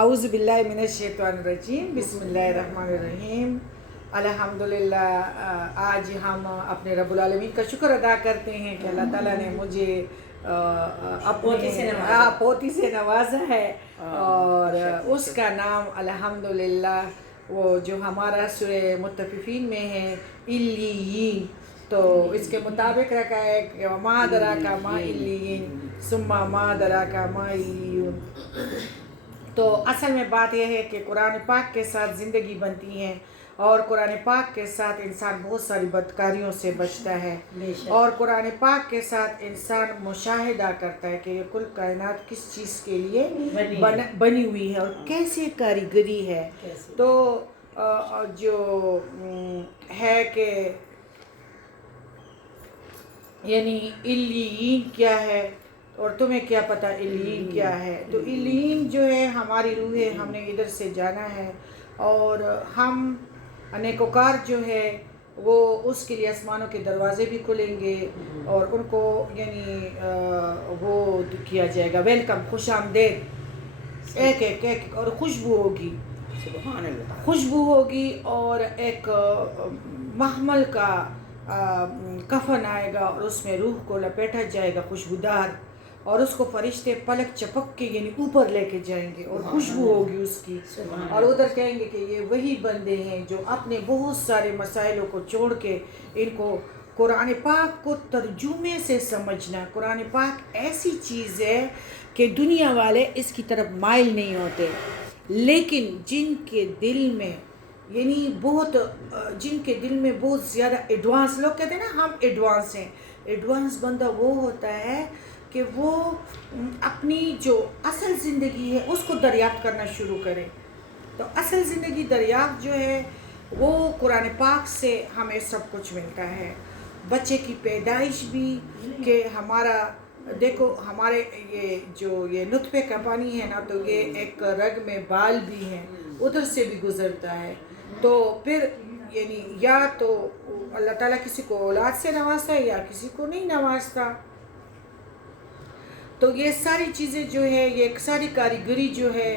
اعوذ باللہ من الشیطان الرجیم، بسم اللہ الرحمن الرحیم۔ الحمدللہ، آج ہم اپنے رب العالمین کا شکر ادا کرتے ہیں کہ اللہ تعالیٰ نے مجھے اپنے پوتی سے نوازا ہے، اور اس کا نام الحمدللہ وہ جو ہمارا سورہ مطففین میں ہے علیین، تو اس کے مطابق رکھا ہے کہ ما ادراک ما علیین ثم ما ادراک ما علیون۔ تو اصل میں بات یہ ہے کہ قرآن پاک کے ساتھ زندگی بنتی ہے، اور قرآن پاک کے ساتھ انسان بہت ساری بدکاریوں سے بچتا ہے، اور قرآن پاک کے ساتھ انسان مشاہدہ کرتا ہے کہ یہ کل کائنات کس چیز کے لیے بنی ہوئی ہے اور کیسے کاریگری ہے۔ تو جو ہے کہ یعنی علیین کیا ہے، اور تمہیں کیا پتہ علیین کیا ہے؟ تو علیین جو ہے ہماری روح ہے، ہم نے ادھر سے جانا ہے، اور ہم نیکوکار جو ہے وہ اس کے لیے آسمانوں کے دروازے بھی کھلیں گے، اور ان کو یعنی وہ کیا جائے گا، ویلکم، خوش آمدید، ایک ایک ایک، اور خوشبو ہوگی، سبحان اللہ، خوشبو ہوگی، اور ایک محمل کا کفن آئے گا، اور اس میں روح کو لپیٹا جائے گا خوشبودار، اور اس کو فرشتے پلک چپک کے یعنی اوپر لے کے جائیں گے، اور خوشبو ہوگی اس کی، اور ادھر کہیں گے کہ یہ وہی بندے ہیں جو اپنے بہت سارے مسائلوں کو چھوڑ کے ان کو قرآن پاک کو ترجمے سے سمجھنا۔ قرآن پاک ایسی چیز ہے کہ دنیا والے اس کی طرف مائل نہیں ہوتے، لیکن جن کے دل میں بہت زیادہ ایڈوانس، لوگ کہتے ہیں نا ہم ایڈوانس ہیں، ایڈوانس بندہ وہ ہوتا ہے کہ وہ اپنی جو اصل زندگی ہے اس کو دریافت کرنا شروع کرے۔ تو اصل زندگی دریافت جو ہے وہ قرآن پاک سے ہمیں سب کچھ ملتا ہے۔ بچے کی پیدائش بھی، کہ ہمارا دیکھو ہمارے یہ نطفے کا پانی ہے نا، تو یہ ایک رگ میں بال بھی ہیں، ادھر سے بھی گزرتا ہے، تو پھر یعنی یا تو اللہ تعالیٰ کسی کو اولاد سے نوازتا ہے یا کسی کو نہیں نوازتا۔ تو یہ ساری چیزیں جو ہے، یہ ساری کاریگری جو ہے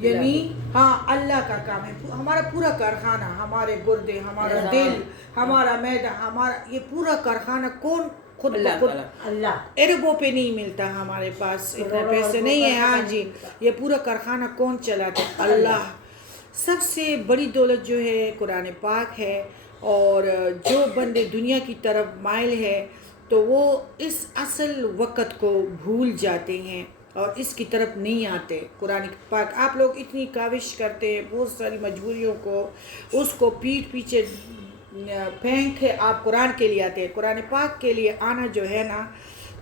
یعنی ہاں اللہ کا کام ہے۔ ہمارا پورا کارخانہ، ہمارے گردے، ہمارا دل، ہمارا معدہ، ہمارا یہ پورا کارخانہ کون؟ خود اللہ۔ اربوں پہ نہیں ملتا، ہمارے پاس اتنے پیسے نہیں ہیں، ہاں جی، یہ پورا کارخانہ کون چلاتا ہے؟ اللہ۔ سب سے بڑی دولت جو ہے قرآن پاک ہے، اور جو بندے دنیا کی طرف مائل ہے تو وہ اس اصل وقت کو بھول جاتے ہیں اور اس کی طرف نہیں آتے۔ قرآن پاک آپ لوگ اتنی کاوش کرتے ہیں، بہت ساری مجبوریوں کو اس کو پیٹھ پیچھے پھینک کے آپ قرآن کے لیے آتے ہیں۔ قرآن پاک کے لیے آنا جو ہے نا،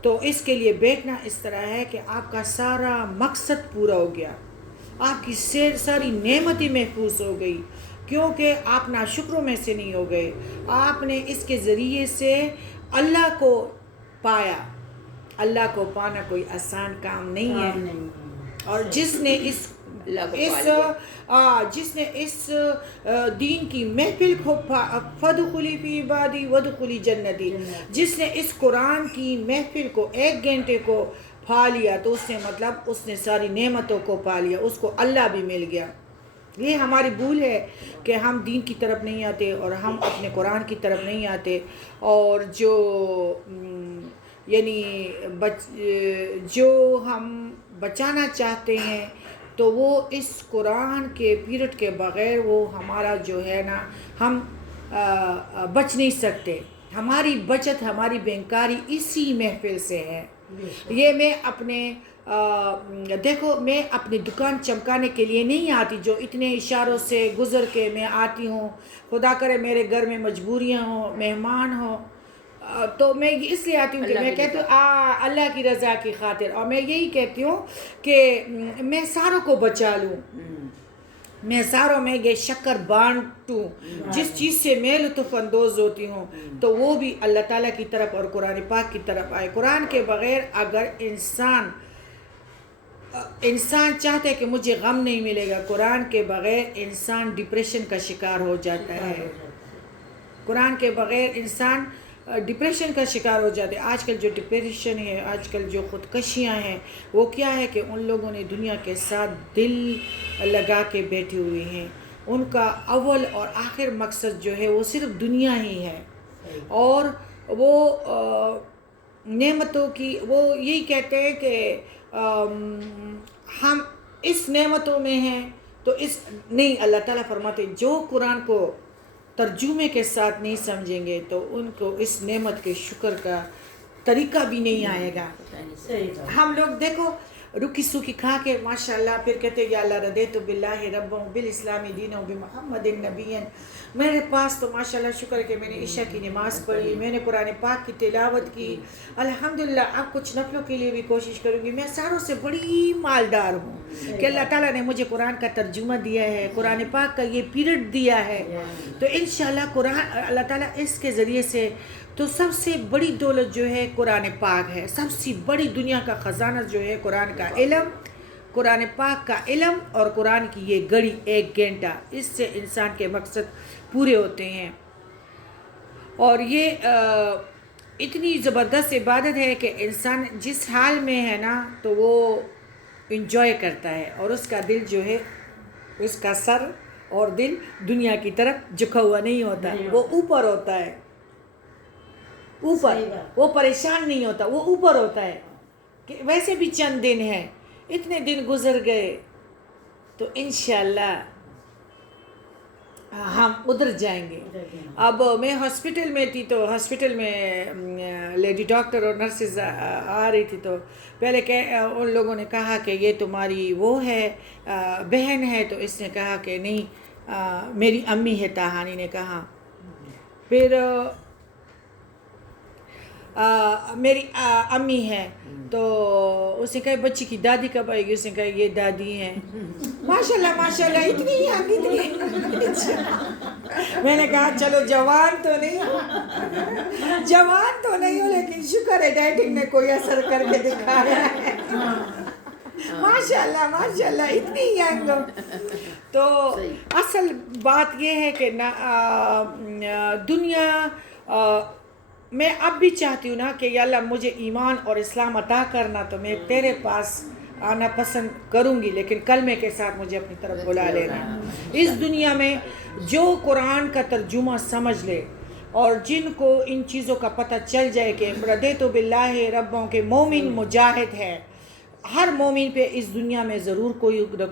تو اس کے لیے بیٹھنا اس طرح ہے کہ آپ کا سارا مقصد پورا ہو گیا، آپ کی ساری نعمتیں محفوظ ہو گئی، کیونکہ آپ ناشکروں میں سے نہیں ہو گئے، آپ نے اس کے ذریعے سے اللہ کو پایا۔ اللہ کو پانا کوئی آسان کام نہیں ہے، اور جس نے اس دین کی محفل کو فادخلی فی عبادی وادخلی جنتی، جس نے اس قرآن کی محفل کو 1 گھنٹے کو پا لیا، تو اس نے مطلب اس نے ساری نعمتوں کو پا لیا، اس کو اللہ بھی مل گیا۔ یہ ہماری بھول ہے کہ ہم دین کی طرف نہیں آتے اور ہم اپنے قرآن کی طرف نہیں آتے، اور جو ہم بچانا چاہتے ہیں تو وہ اس قرآن کے پیریڈ کے بغیر وہ ہمارا جو ہے نا، ہم بچ نہیں سکتے۔ ہماری بچت، ہماری بینکاری اسی محفل سے ہے۔ یہ میں میں اپنی دکان چمکانے کے لیے نہیں آتی، جو اتنے اشاروں سے گزر کے میں آتی ہوں، خدا کرے میرے گھر میں مجبوریاں ہوں، مہمان ہوں، تو میں اس لیے آتی ہوں کہ میں کہتی ہوں اللہ کی رضا کی خاطر، اور میں یہی کہتی ہوں کہ میں ساروں کو بچا لوں، میں ساروں میں یہ شکر بانٹوں، جس چیز سے میں لطف اندوز ہوتی ہوں تو وہ بھی اللہ تعالیٰ کی طرف اور قرآن پاک کی طرف آئے۔ قرآن کے بغیر اگر انسان چاہتا ہے کہ مجھے غم نہیں ملے گا، قرآن کے بغیر انسان ڈپریشن کا شکار ہو جاتا ہے۔ قرآن کے بغیر انسان ڈپریشن کا شکار ہو جاتے ہیں۔ آج کل جو ڈپریشن ہے، آج کل جو خودکشیاں ہیں، وہ کیا ہے کہ ان لوگوں نے دنیا کے ساتھ دل لگا کے بیٹھے ہوئے ہیں. ان کا اول اور آخر مقصد جو ہے وہ صرف دنیا ہی ہے، اور وہ نعمتوں کی وہ یہی کہتے ہیں کہ ہم اس نعمتوں میں ہیں تو اس نہیں. اللہ تعالیٰ فرماتے ہیں جو قرآن کو ترجمے کے ساتھ نہیں سمجھیں گے تو ان کو اس نعمت کے شکر کا طریقہ بھی نہیں آئے گا. ہم لوگ دیکھو رکی سوکی کھا کے ماشاءاللہ پھر کہتے یا اللہ رضیت باللہ رب بالاسلام دین و بمحمد نبی. میرے پاس تو ماشاءاللہ شکر ہے کہ میں نے عشاء کی نماز پڑھی، میں نے قرآن پاک کی تلاوت کی الحمدللہ. اب کچھ نفلوں کے لیے بھی کوشش کروں گی. میں ساروں سے بڑی مالدار ہوں کہ اللہ تعالیٰ نے مجھے قرآن کا ترجمہ دیا ہے، قرآن پاک کا یہ پیریڈ دیا ہے. تو انشاءاللہ قرآن اللہ تعالیٰ اس کے ذریعے سے تو سب سے بڑی دولت جو ہے قرآن پاک ہے. سب سے بڑی دنیا کا خزانہ جو ہے قرآن کا علم، قرآن پاک کا علم اور قرآن کی یہ گھڑی 1 گھنٹہ، اس سے انسان کے مقصد پورے ہوتے ہیں. اور یہ اتنی زبردست عبادت ہے کہ انسان جس حال میں ہے نا تو وہ انجوائے کرتا ہے، اور اس کا دل جو ہے اس کا سر اور دل دنیا کی طرف جھکا ہوا نہیں ہوتا، وہ اوپر ہوتا ہے. اوپر وہ پریشان نہیں ہوتا، وہ اوپر ہوتا ہے کہ ویسے بھی چند دن ہیں، اتنے دن گزر گئے تو انشاءاللہ ہم ادھر جائیں گے. اب میں ہاسپٹل میں تھی تو ہاسپٹل میں لیڈی ڈاکٹر اور نرسز آ رہی تھی تو پہلے ان لوگوں نے کہا کہ یہ تمہاری وہ ہے بہن ہے، تو اس نے کہا کہ نہیں میری امی ہے. تاہانی نے کہا. پھر میری امی ہے تو اس نے کہا بچی کی دادی کب آئے گی؟ اس نے کہا یہ دادی ہیں. ماشاءاللہ ماشاءاللہ اتنی میں نے کہا چلو جوان تو نہیں ہو لیکن شکر ہے ڈائٹنگ نے کوئی اثر کر کے دکھایا ہے. ماشاءاللہ ماشاءاللہ اتنی ینگ. تو اصل بات یہ ہے کہ دنیا میں اب بھی چاہتی ہوں نا کہ یا اللہ مجھے ایمان اور اسلام عطا کرنا، تو میں تیرے پاس آنا پسند کروں گی، لیکن کلمے کے ساتھ مجھے اپنی طرف بلا لینا. اس دنیا میں جو قرآن کا ترجمہ سمجھ لے اور جن کو ان چیزوں کا پتہ چل جائے کہ رضیت باللہ ربوں کے مومن مجاہد ہے. ہر مومن پہ اس دنیا میں ضرور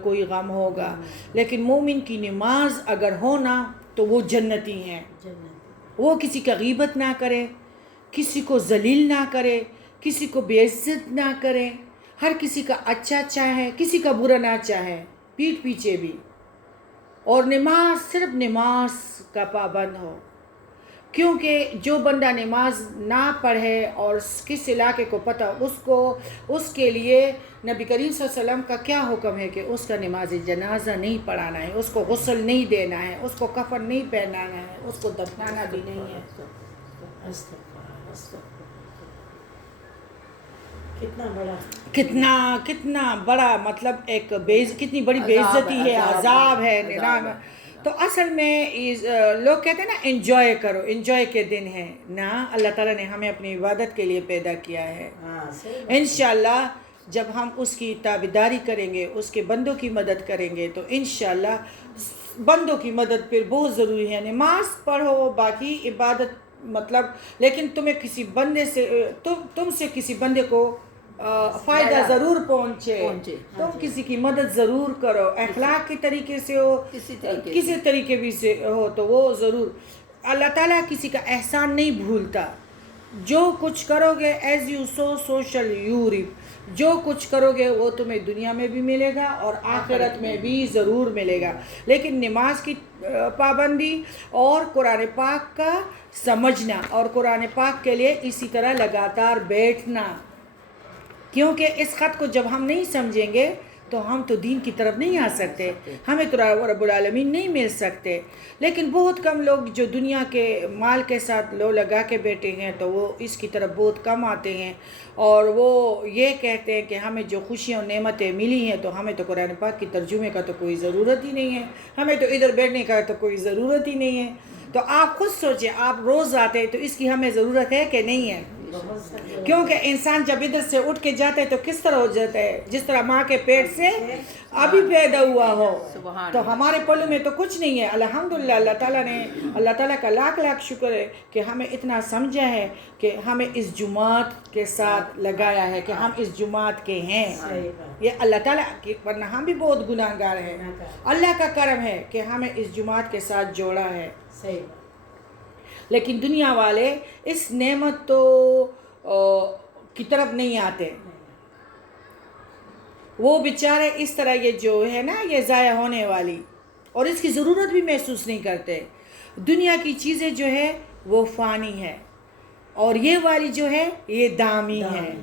کوئی غم ہوگا، لیکن مومن کی نماز اگر ہونا تو وہ جنتی ہیں. وہ کسی کا غیبت نہ کرے، کسی کو ذلیل نہ کرے، کسی کو بے عزت نہ کرے، ہر کسی کا اچھا چاہے، کسی کا برا نہ چاہے پیٹھ پیچھے بھی. اور نماز صرف نماز کا پابند ہو، کیونکہ جو بندہ نماز نہ پڑھے اور کس علاقے کو پتہ اس کے لیے نبی کریم صلی اللہ علیہ وسلم کا کیا حکم ہے کہ اس کا نماز جنازہ نہیں پڑھانا ہے، اس کو غسل نہیں دینا ہے، اس کو کفن نہیں پہنانا ہے، اس کو دفنانا بھی نہیں ہے. کتنا بڑا مطلب ایک کتنی بڑی بے عزتی ہے، عذاب ہے. تو اصل میں لوگ کہتے ہیں نا انجوائے کرو، انجوائے کے دن ہیں نا. اللہ تعالیٰ نے ہمیں اپنی عبادت کے لیے پیدا کیا ہے. انشاءاللہ جب ہم اس کی تابعداری کریں گے، اس کے بندوں کی مدد کریں گے تو انشاءاللہ بندوں کی مدد پھر بہت ضروری ہے. نماز پڑھو، باقی عبادت مطلب، لیکن تمہیں کسی بندے سے تم سے کسی بندے کو فائدہ ضرور پہنچے. تم کسی کی مدد ضرور کرو، اخلاق کے طریقے سے ہو، کسی طریقے بھی سے ہو تو وہ ضرور. اللہ تعالیٰ کسی کا احسان نہیں بھولتا. جو کچھ کرو گے ایز یو سو شل یو ریپ. جو کچھ کرو گے وہ تمہیں دنیا میں بھی ملے گا اور آخرت میں بھی ضرور ملے گا. لیکن نماز کی پابندی اور قرآن پاک کا سمجھنا اور قرآن پاک کے لیے اسی طرح لگاتار بیٹھنا، کیونکہ اس خط کو جب ہم نہیں سمجھیں گے تو ہم تو دین کی طرف نہیں آ سکتے، ہمیں تو رب العالمین نہیں مل سکتے. لیکن بہت کم لوگ جو دنیا کے مال کے ساتھ لو لگا کے بیٹھے ہیں تو وہ اس کی طرف بہت کم آتے ہیں، اور وہ یہ کہتے ہیں کہ ہمیں جو خوشیاں اور نعمتیں ملی ہیں تو ہمیں تو قرآن پاک کی ترجمے کا تو کوئی ضرورت ہی نہیں ہے، ہمیں تو ادھر بیٹھنے کا تو کوئی ضرورت ہی نہیں ہے. تو آپ خود سوچیں، آپ روز آتے ہیں تو اس کی ہمیں ضرورت ہے کہ نہیں ہے؟ کیونکہ انسان جب ادھر سے اٹھ کے جاتا ہے تو کس طرح ہو جاتا ہے؟ جس طرح ماں کے پیٹ سے ابھی پیدا ہوا ہو. تو ہمارے پلوں میں تو کچھ نہیں ہے. الحمدللہ اللہ تعالیٰ کا لاکھ لاکھ شکر ہے کہ ہمیں اتنا سمجھا ہے کہ ہمیں اس جماعت کے ساتھ لگایا ہے کہ ہم اس جماعت کے ہیں. یہ اللہ تعالیٰ کی، ورنہ ہم بھی بہت گناہ گار ہیں. اللہ کا کرم ہے کہ ہمیں اس جماعت کے ساتھ جوڑا ہے. لیکن دنیا والے اس نعمت تو کی طرف نہیں آتے. وہ بیچارے اس طرح یہ جو ہے نا یہ ضائع ہونے والی، اور اس کی ضرورت بھی محسوس نہیں کرتے. دنیا کی چیزیں جو ہے وہ فانی ہے، اور یہ والی جو ہے یہ دامی ہے.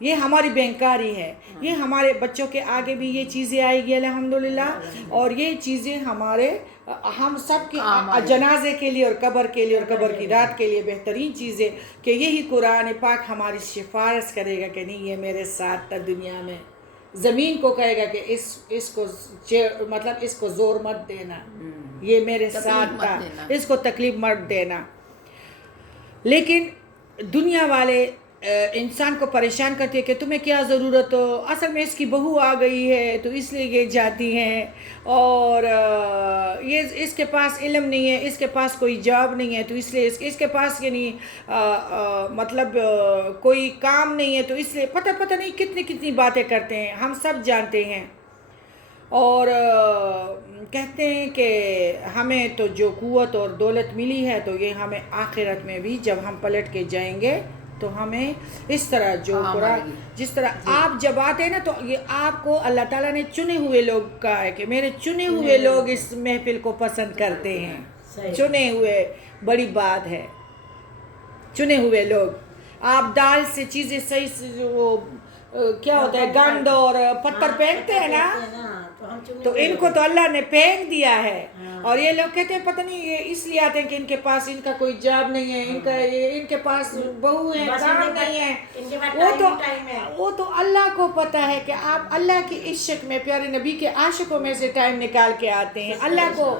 یہ ہماری بینکاری ہے. یہ ہمارے بچوں کے آگے بھی یہ چیزیں آئے گی الحمدللہ. اور یہ چیزیں ہم سب کے جنازے کے لیے اور قبر کے لیے اور قبر کی رات کے لیے بہترین چیزیں کہ یہی قرآن پاک ہماری سفارش کرے گا کہ نہیں یہ میرے ساتھ تھا دنیا میں. زمین کو کہے گا کہ اس کو زور مت دینا، یہ میرے ساتھ تھا، اس کو تکلیف مت دینا. لیکن دنیا والے انسان کو پریشان کرتی ہے کہ تمہیں کیا ضرورت ہو، اصل میں اس کی بہو آ گئی ہے تو اس لیے یہ جاتی ہیں، اور یہ اس کے پاس علم نہیں ہے، اس کے پاس کوئی جاب نہیں ہے تو اس لیے اس کے پاس یعنی مطلب کوئی کام نہیں ہے تو اس لیے پتہ نہیں کتنی باتیں کرتے ہیں. ہم سب جانتے ہیں. اور کہتے ہیں کہ ہمیں تو جو قوت اور دولت ملی ہے تو یہ ہمیں آخرت میں بھی جب ہم پلٹ کے جائیں گے تو ہمیں اس طرح جو قرآن جس طرح آپ جب آتے ہیں نا تو یہ آپ کو اللہ تعالیٰ نے چنے ہوئے لوگ کہا ہے کہ میرے چنے ہوئے لوگ اس محفل کو پسند کرتے ہیں. چنے ہوئے بڑی بات ہے. چنے ہوئے لوگ. آپ دال سے چیزیں صحیح سے وہ کیا ہوتا ہے گند اور پتھر پھینکتے ہیں نا، تو ان کو تو اللہ نے پھینک دیا ہے. اور یہ لوگ کہتے ہیں پتہ نہیں یہ اس لیے آتے ہیں کہ ان کے پاس ان کا کوئی جاب نہیں ہے، ان کے پاس بہو ہے، کام نہیں ہے. وہ تو اللہ کو پتہ ہے کہ آپ اللہ کی عشق میں پیارے نبی کے عاشقوں میں سے ٹائم نکال کے آتے ہیں. اللہ کو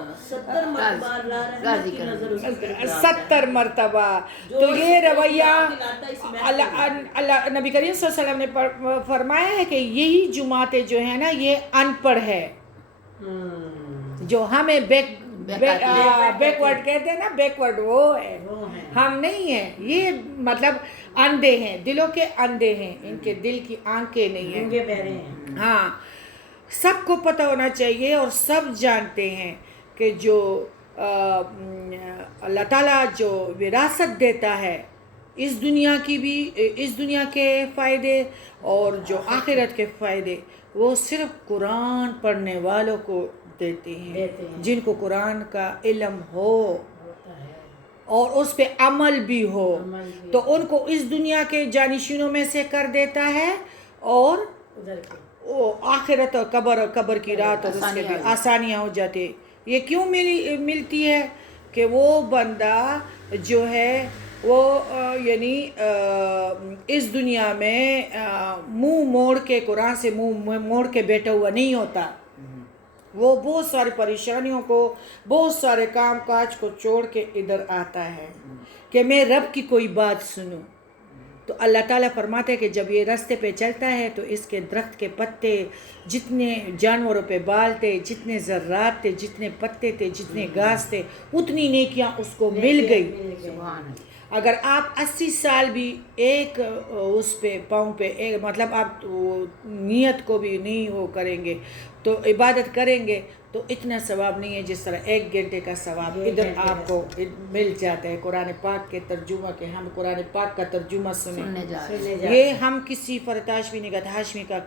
70 مرتبہ. تو یہ رویہ اللہ نبی کریم صلی اللہ علیہ وسلم نے فرمایا ہے کہ یہی جماعتیں جو ہیں نا یہ ان پڑھ ہے، جو ہمیں بیکورڈ کہتے ہیں نا، بیکورڈ وہ ہے، ہم نہیں ہیں. یہ مطلب اندھے ہیں، دلوں کے اندھے ہیں، ان کے دل کی آنکھیں نہیں ہیں. ہاں سب کو پتہ ہونا چاہیے اور سب جانتے ہیں کہ جو اللہ تعالیٰ جو وراثت دیتا ہے اس دنیا کی بھی، اس دنیا کے فائدے اور جو آخرت کے فائدے، وہ صرف قرآن پڑھنے والوں کو دیتے ہیں، جن کو قرآن کا علم ہو اور اس پہ عمل بھی ہو تو ان کو اس دنیا کے جانشینوں میں سے کر دیتا ہے، اور آخرت اور قبر کی رات اور اس کے بھی آسانیاں ہو جاتی. یہ کیوں ملتی ہے کہ وہ بندہ جو ہے وہ یعنی اس دنیا میں منہ موڑ کے قرآن سے منہ موڑ کے بیٹھا ہوا نہیں ہوتا. وہ بہت ساری پریشانیوں کو، بہت سارے کام کاج کو چھوڑ کے ادھر آتا ہے کہ میں رب کی کوئی بات سنوں. تو اللہ تعالیٰ فرماتے ہیں کہ جب یہ راستے پہ چلتا ہے تو اس کے درخت کے پتے، جتنے جانوروں پہ بال تھے، جتنے ذرات تھے، جتنے پتے تھے، جتنے گھاس تھے، اتنی نیکیاں اس کو مل گئی. اگر آپ 80 سال بھی ایک اس پہ پاؤں پہ ایک مطلب آپ نیت کو بھی نہیں وہ کریں گے تو عبادت کریں گے تو اتنا ثواب نہیں ہے جس طرح 1 گھنٹے کا ثواب ادھر آپ کو مل جاتا ہے. قرآن پاک کے ترجمہ کے ہم قرآن پاک کا ترجمہ سننے یہ ہم کسی فرت ہاشمی نگت ہاشمی کا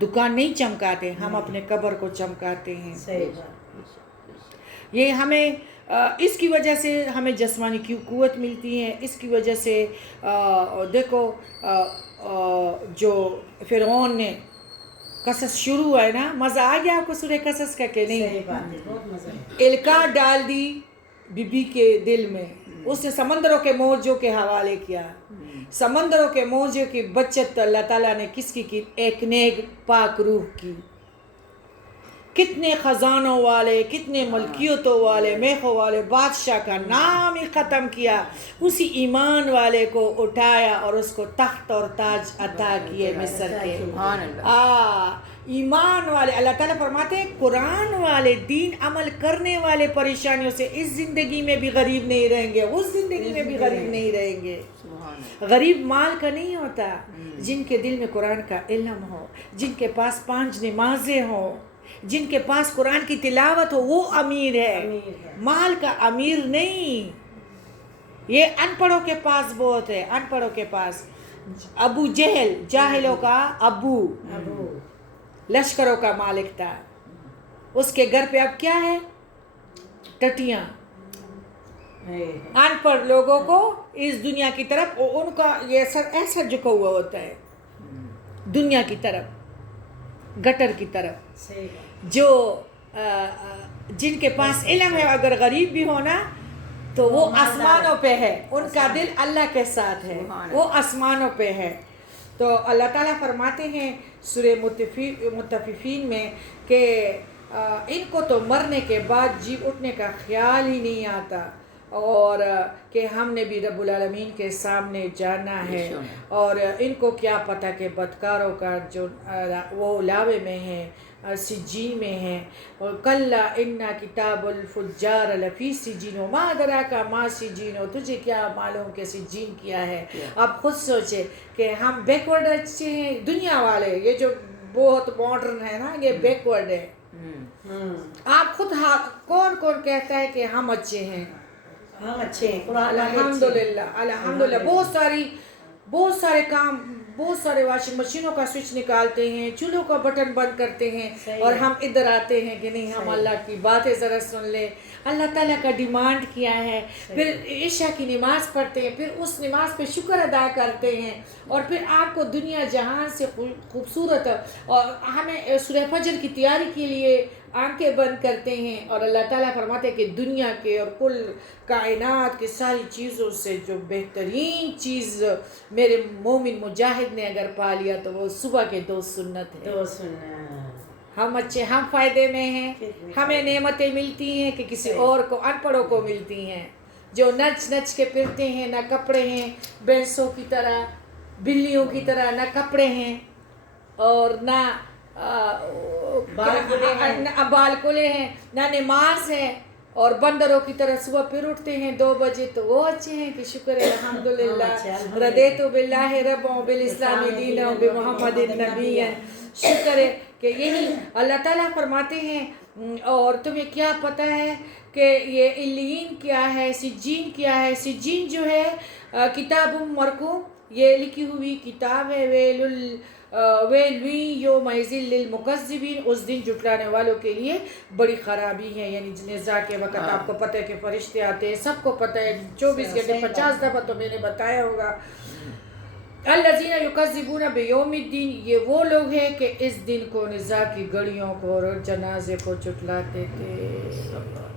دکان نہیں چمکاتے، ہم اپنے قبر کو چمکاتے ہیں. یہ ہمیں اس کی وجہ سے ہمیں جسمانی کی قوت ملتی ہے. اس کی وجہ سے دیکھو جو فرعون نے قصص شروع ہے نا، مزہ آ گیا آپ کو سورہ قصص کا کہ نہیں؟ القاع ڈال دی بی بی کے دل میں، اس نے سمندروں کے موجوں کے حوالے کیا. سمندروں کے موجوں کی بچت اللہ تعالیٰ نے کس کی ایک نیک پاک روح کی. کتنے خزانوں والے، کتنے ملکیتوں والے، میخوں والے بادشاہ کا نام ہی ختم کیا، اسی ایمان والے کو اٹھایا اور اس کو تخت اور تاج عطا کیے مصر کے۔ ایمان والے، اللہ تعالیٰ فرماتے ہیں قرآن والے، دین عمل کرنے والے پریشانیوں سے اس زندگی میں بھی غریب نہیں رہیں گے، اس زندگی میں بھی غریب نہیں رہیں گے۔ غریب مال کا نہیں ہوتا، جن کے دل میں قرآن کا علم ہو، جن کے پاس 5 نمازیں ہوں، جن کے پاس قرآن کی تلاوت ہو، وہ امیر ہے، مال کا امیر نہیں۔ یہ ان پڑھوں کے پاس بہت ہے، ان پڑھوں کے پاس۔ ابو جہل جاہلوں کا ابو، لشکروں کا مالک تھا، اس کے گھر پہ اب کیا ہے؟ ٹٹیاں۔ ان پڑھ لوگوں کو اس دنیا کی طرف، ان کا یہ سر ایسا جھکا ہوا ہوتا ہے دنیا کی طرف، گٹر کی طرف۔ جو جن کے پاس علم ہے، اگر غریب بھی ہونا تو وہ آسمانوں پہ ہے، ان کا دل اللہ کے ساتھ ہے، وہ آسمانوں پہ ہے۔ تو اللہ تعالیٰ فرماتے ہیں سورہ مطففین میں کہ ان کو تو مرنے کے بعد جی اٹھنے کا خیال ہی نہیں آتا، اور کہ ہم نے بھی رب العالمین کے سامنے جانا ہے، اور ان کو کیا پتہ کہ بدکاروں کا جو وہ لاوے میں ہے، سجین میں ہے۔ اور کلا انا کتاب الفجار لفی سجین وما ادراک ما سجین، تجھے کیا معلوم کہ سجین کیا ہے؟ آپ خود سوچے کہ ہم بیکورڈ اچھے ہیں، دنیا والے یہ جو بہت ماڈرن ہے نا، یہ بیکورڈ ہے۔ آپ خود کون کون کہتا ہے کہ ہم اچھے ہیں؟ ہم اچھے ہیں، الحمدللہ الحمدللہ۔ بہت سارے کام، بہت سارے واشنگ مشینوں کا سوئچ نکالتے ہیں، چولہوں کا بٹن بند کرتے ہیں، اور ہم ادھر آتے ہیں کہ نہیں ہم اللہ کی باتیں ذرا سن لیں۔ اللہ تعالیٰ کا ڈیمانڈ کیا ہے، پھر عشاء کی نماز پڑھتے ہیں، پھر اس نماز پہ شکر ادا کرتے ہیں، اور پھر آپ کو دنیا جہان سے خوبصورت، اور ہمیں سورہ فجر کی تیاری کے لیے آنکھیں بند کرتے ہیں، اور اللہ تعالیٰ فرماتے ہیں کہ دنیا کے اور کل کائنات کی ساری چیزوں سے جو بہترین چیز میرے مومن مجاہد نے اگر پا لیا تو وہ صبح کے 2 سنت ہے۔ ہم اچھے، ہم فائدے میں ہیں، ہمیں نعمتیں ملتی ہیں کہ کسی اور کو، ان پڑھوں کو ملتی ہیں، جو نچ نچ کے پھرتے ہیں، نہ کپڑے ہیں، بھینسوں کی طرح، بلیوں کی طرح، نہ کپڑے ہیں اور نہ بال کلے ہیں، نہ نماز ہے، اور بندروں کی طرح صبح پھر اٹھتے ہیں 2 بجے، تو وہ اچھے ہیں کہ شکر ہے الحمدللہ رضیت باللہ ربا وبالاسلام دینا وبمحمد نبیا۔ شکر ہے کہ یہی اللہ تعالیٰ فرماتے ہیں۔ اور تمہیں کیا پتہ ہے کہ یہ علیین کیا ہے، سجین کیا ہے؟ سجین جو ہے کتاب مرقوم، یہ لکھی ہوئی کتاب ہے، ویلوی یومئذ للمکذبین، اس دن جھٹلانے والوں کے لیے بڑی خرابی ہے۔ یعنی نزاع کے وقت آپ کو پتہ ہے کہ فرشتے آتے ہیں، سب کو پتہ ہے، 24 گھنٹے 50 دفعہ تو میں نے بتایا ہوگا۔ الذین یکذبون بیوم الدین، یہ وہ لوگ ہیں کہ اس دن کو، نزاع کی گھڑیوں کو اور جنازے کو جھٹلاتے تھے،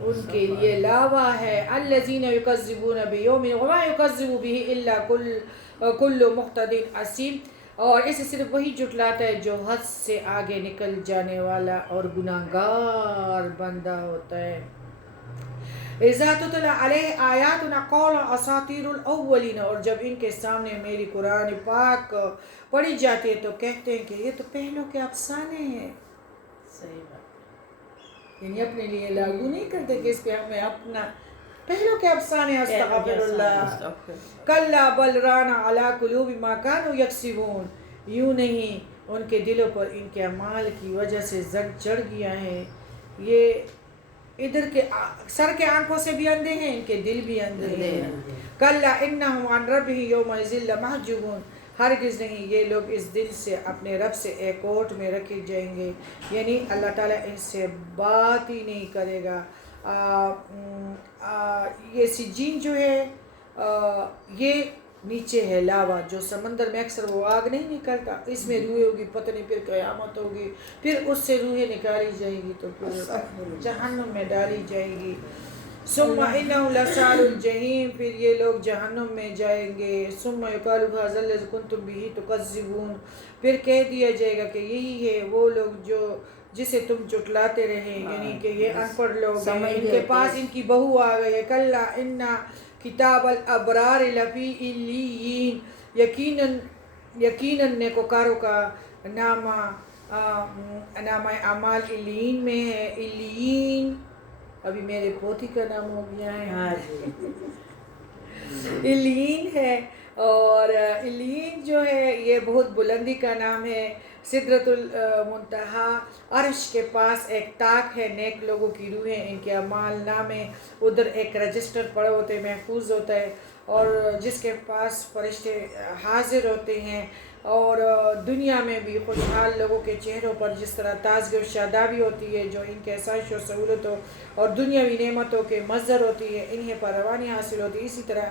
ان کے لیے لاوا ہے۔ الذین یکذبون بیوم وما یکذب به الا کل مقتد اثیم، اور اسے صرف وہی جھٹلاتا ہے جو حد سے آگے نکل جانے والا اور گناہگار بندہ ہوتا ہے۔ اذا تتلی علیہ آیاتنا قال اساطیر الاولین، اور جب ان کے سامنے میری قرآن پاک پڑھی جاتی ہے تو کہتے ہیں کہ یہ تو پہلوں کے افسانے ہیں۔ صحیح بات، یعنی اپنے لیے لاگو نہیں کرتے کہ اس پہ ہمیں اپنا پہلوں کے افسانے، استغفر اللہ۔ کلا بل ران علی قلوب ما کانوا یکسبون، یوں نہیں، ان کے دلوں پر ان کے اعمال کی وجہ سے زنگ چڑھ گیا ہے۔ یہ ادھر کے سر کے آنکھوں سے بھی اندھے ہیں، ان کے دل بھی اندھے ہیں۔ کلا انہم عن ربہم یومئذ لمحجوبون، ہرگز نہیں، یہ لوگ اس دن سے اپنے رب سے ایک کوٹ میں رکھے جائیں گے، یعنی اللہ تعالیٰ ان سے بات ہی نہیں کرے گا۔ یہ سجین جو ہے یہ نیچے ہے لاوا، جو سمندر میں اکثر وہ آگ نہیں نکلتا، اس میں روحیں ہوگی، پتہ نہیں پھر قیامت ہوگی، پھر اس سے روحیں نکالی جائیں گی تو پھر جہنم میں ڈالی جائیں گی۔ ثم انہم لصال الجحیم، پھر یہ لوگ جہنم میں جائیں گے۔ ثم یقال ھذا الذی کنتم بہ تکذبون، پھر کہہ دیا جائے گا کہ یہی ہے وہ لوگ جو جسے تم جھٹلاتے رہے، یعنی کہ یہ ان پڑھ لوگ ہیں، ان کے پاس ان کی بہو آ گئی ہے، کلا انا کتاب الابرار لفی علیین، یقیناً نیکوکاروں کا نامہ اعمال علیین میں ہے۔ علیین ابھی میرے پوتی کا نام ہو گیا ہے، علیین ہے، اور علیین جو ہے یہ بہت بلندی کا نام ہے۔ سدرۃ المنتہا، عرش کے پاس ایک طاق ہے، نیک لوگوں کی روحیں، ان کے اعمال نامے ادھر ایک رجسٹر پڑے ہوتے، محفوظ ہوتا ہے، اور جس کے پاس فرشتے حاضر ہوتے ہیں۔ اور دنیا میں بھی خوشحال لوگوں کے چہروں پر جس طرح تازگی و شادابی ہوتی ہے، جو ان کے آسائش و سہولتوں اور دنیاوی نعمتوں کے مظہر ہوتی ہے، انہیں پر روانی حاصل ہوتی ہے، اسی طرح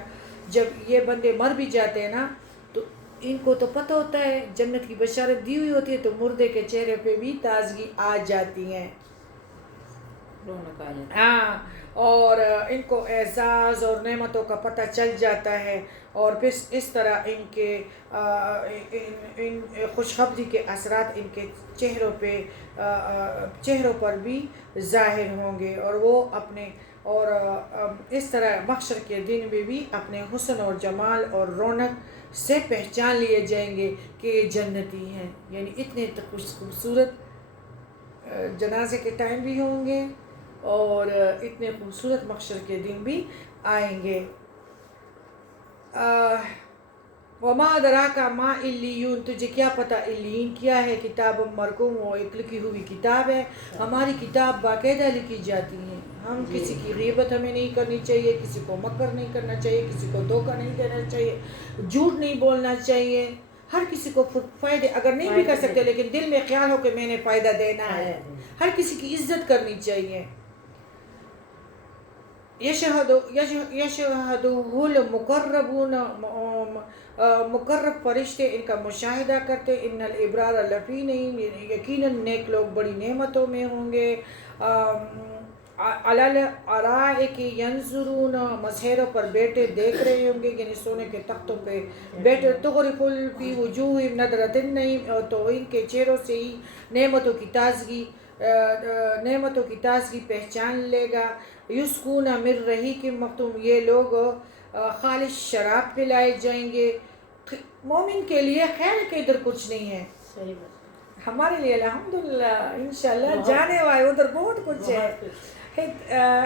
جب یہ بندے مر بھی جاتے ہیں نا تو ان کو تو پتہ ہوتا ہے جنت کی بشارت دی ہوئی ہوتی ہے، تو مردے کے چہرے پہ بھی تازگی آ جاتی ہے، ہاں، اور ان کو اعزاز اور نعمتوں کا پتہ چل جاتا ہے، اور پھر اس طرح ان کے ان خوشخبری کے اثرات ان کے چہروں پر بھی ظاہر ہوں گے، اور وہ اپنے اور اس طرح محشر کے دن میں بھی اپنے حسن اور جمال اور رونق سے پہچان لیے جائیں گے کہ یہ جنتی ہیں، یعنی اتنے خوبصورت جنازے کے ٹائم بھی ہوں گے اور اتنے خوبصورت محشر کے دن بھی آئیں گے۔ وما ادراک ما علیون، تجھے کیا پتہ علیین کیا ہے؟ کتاب مرقوم، وہ ایک لکھی ہوئی کتاب ہے، ہماری کتاب باقاعدہ لکھی جاتی ہے، ہم کسی کی غیبت ہمیں نہیں کرنی چاہیے، کسی کو مکر نہیں کرنا چاہیے، کسی کو دھوکہ نہیں دینا چاہیے، جھوٹ نہیں بولنا چاہیے، ہر کسی کو فائدے اگر نہیں بھی کر سکتے لیکن دل میں خیال ہو کہ میں نے فائدہ دینا ہے، ہر کسی کی عزت کرنی چاہیے۔ یشہدہ المقربون، مقرب فرشتے ان کا مشاہدہ کرتے، ان الابرار لفی نعیم، یقیناً نیک لوگ بڑی نعمتوں میں ہوں گے، علی الارائک ینظرون، مسہروں پر بیٹھے دیکھ رہے ہوں گے، یعنی سونے کے تختوں پہ بیٹھے، تغرف فی وجوہہم نضرۃ النعیم، تو ان کے چہروں سے ہی نعمتوں کی تازگی پہچان لے گا۔ یسقون من رحیق مختوم، یہ لوگ خالص شراب پلائے جائیں گے۔ مومن کے لیے خیر کے ادھر کچھ نہیں ہے، ہمارے لیے الحمدللہ انشاءاللہ جانے والے ادھر بہت کچھ ہے۔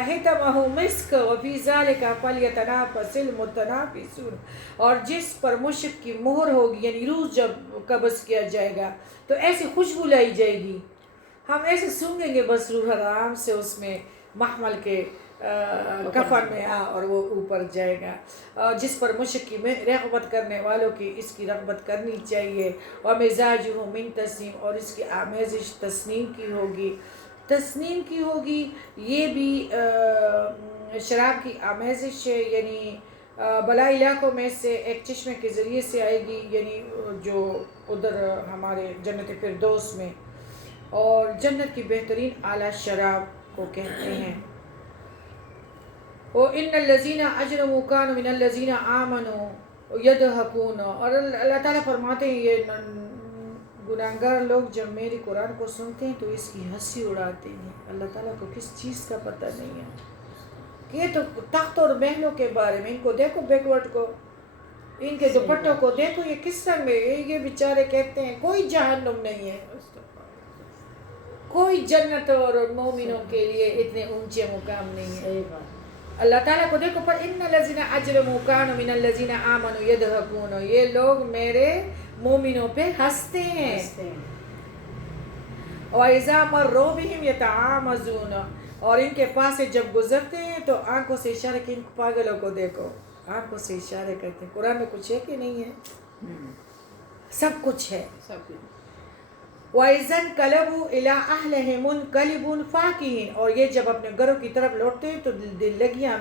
ختمہ مسک وفی ذلک فلیتنافس المتنافسون، اور جس پر مشک کی مہر ہوگی، یعنی روح جب قبض کیا جائے گا تو ایسی خوشبو لائی جائے گی، ہم ایسے سونگیں گے بس روح آرام سے اس میں محمل کے کفن میں اور وہ اوپر جائے گا۔ جس پر مشک کی رغبت کرنے والوں کی اس کی رغبت کرنی چاہیے۔ ومزاجہ من تسنیم، اور اس کی آمیزش تسنیم کی ہوگی، یہ بھی شراب کی آمیزش ہے، یعنی بلا علاقوں میں سے ایک چشمے کے ذریعے سے آئے گی، یعنی جو ادھر ہمارے جنت فردوس میں، اور جنت کی بہترین اعلیٰ شراب کو کہتے ہیں۔ وَإِنَّ الَّذِينَ أَجْرَمُوا كَانُوا مِنَ الَّذِينَ آمَنُوا يَضْحَكُونَ، اور اللہ تعالیٰ فرماتے ہیں یہ گناہگار لوگ جب میری قرآن کو سنتے ہیں تو اس کی ہنسی اڑاتے ہیں۔ اللہ تعالیٰ کو کس چیز کا پتہ نہیں ہے کہ یہ تو تخت اور محلوں کے بارے میں، ان کو دیکھو بیکورڈ کو، ان کے دوپٹوں کو دیکھو، یہ کس طرح میں، یہ بیچارے کہتے ہیں کوئی جہنم نہیں ہے، کوئی جنت اور مومنوں کے لیے اتنے اونچے مقام نہیں ہے۔ اللہ تعالیٰ کو دیکھو، پر ان الذین اجرموا کانوا من الذین آمنوا یضحکون، یہ لوگ میرے مومنوں پہ ہنستے ہیں۔ وَإِذَا مَرُّوا بِهِمْ يَتَغَامَزُونَ، اور ان کے پاس سے جب گزرتے ہیں تو آنکھوں سے اشارے کہ ان پاگلوں کو دیکھو، آنکھوں سے اشارے کرتے ہیں۔ قرآن میں کچھ ہے کہ نہیں ہے؟ سب کچھ ہے۔ وَإِذَا انْقَلَبُوا إِلَىٰ أَهْلِهِمُ انْقَلَبُوا فَكِهِينَ، اور یہ جب اپنے گھروں کی طرف لوٹتے ہیں تو دل لگیاں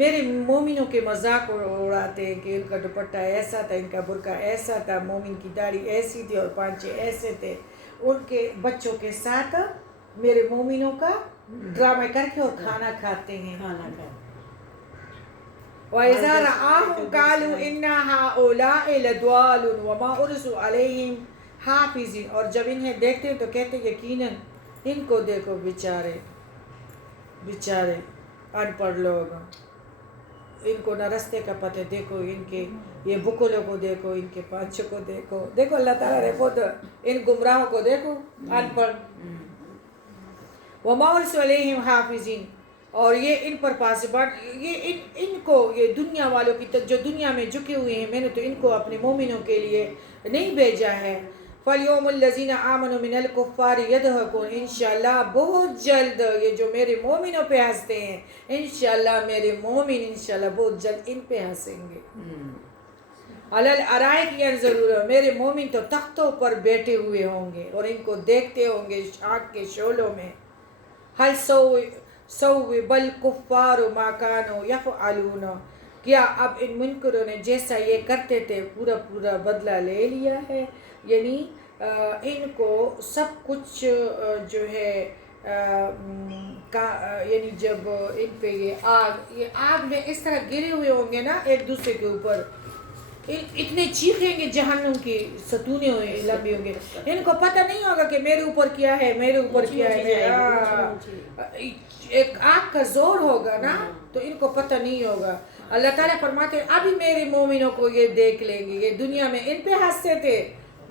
میرے مومنوں کے مذاق اڑاتے ہیں کہ ان کا دوپٹہ ایسا تھا، ان کا برقع ایسا تھا، مومن کی داڑھی ایسی تھی اور پانچے ایسے تھے، ان کے بچوں کے ساتھ میرے مومنوں کا ڈرامہ کر کے اور کھانا کھاتے ہیں۔ وَإِذَا رَآهُمْ قَالُوا إِنَّ هَٰؤُلَاءِ لَضَالُّونَ وَمَا أُرْسِلُوا عَلَيْهِمْ حافظین، اور جب انہیں دیکھتے ہیں تو کہتے ہیں یقیناً ان کو دیکھو بیچارے ان پڑھ لوگ، ان کو نہ رستے کا پتہ، دیکھو ان کے یہ بکلوں کو دیکھو، ان کے پانچوں کو دیکھو، دیکھو اللہ تعالیٰ نے خود ان گمراہوں کو دیکھو ان پڑھ. وَمَا أُرْسِلُوا عَلَيْهِمْ حَافِظِينَ، اور یہ ان پر پاسبان، یہ ان کو، یہ دنیا والوں کی جو دنیا میں جھکے ہوئے ہیں، میں نے تو ان کو اپنے مومنوں کے لیے نہیں بھیجا ہے. فَالْيَوْمُ الَّذِينَ آمَنُوا مِنَ الْكُفَّارِ يَضْحَكُونَ، انشاءاللہ بہت جلد یہ جو میرے مومنوں پہ ہنستے ہیں، انشاءاللہ میرے مومن انشاءاللہ بہت جلد ان پہ ہنسیں گے. عَلَى الْأَرَائِكِ يَنْظُرُونَ، میرے مومن تو تختوں پر بیٹھے ہوئے ہوں گے اور ان کو دیکھتے ہوں گے آگ کے شعلوں میں. هل ثوب الکفار ما كانوا يفعلون، کیا اب ان منکروں نے جیسا یہ کرتے تھے پورا بدلہ لے لیا ہے؟ یعنی ان کو سب کچھ جو ہے یعنی جب ان پہ یہ آگ میں اس طرح گرے ہوئے ہوں گے نا ایک دوسرے کے اوپر، اتنے چیخیں گے جہنم کی ستونے ہوئے لمبی ہوں گے، ان کو پتہ نہیں ہوگا کہ میرے اوپر کیا ہے، میرے اوپر کیا ہے. ایک آگ کا زور ہوگا نا تو ان کو پتہ نہیں ہوگا. اللہ تعالیٰ فرماتے ہیں ابھی میرے مومنوں کو یہ دیکھ لیں گے، یہ دنیا میں ان پہ ہنستے تھے،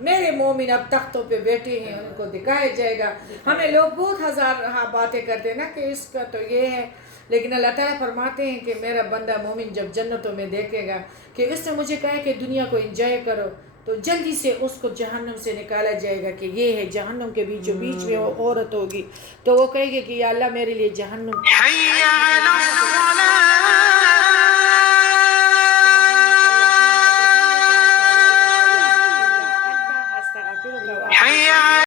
میرے مومن اب تختوں پہ بیٹھے ہیں، ان کو دکھایا جائے گا. ہمیں لوگ بہت ہزار باتیں کرتے ہیں نا کہ اس کا تو یہ ہے، لیکن اللہ تعالیٰ فرماتے ہیں کہ میرا بندہ مومن جب جنتوں میں دیکھے گا کہ اس نے مجھے کہا ہے کہ دنیا کو انجوائے کرو، تو جلدی سے اس کو جہنم سے نکالا جائے گا کہ یہ ہے جہنم کے بیچ میں وہ عورت ہوگی، تو وہ کہے گی کہ یا اللہ میرے لیے جہنم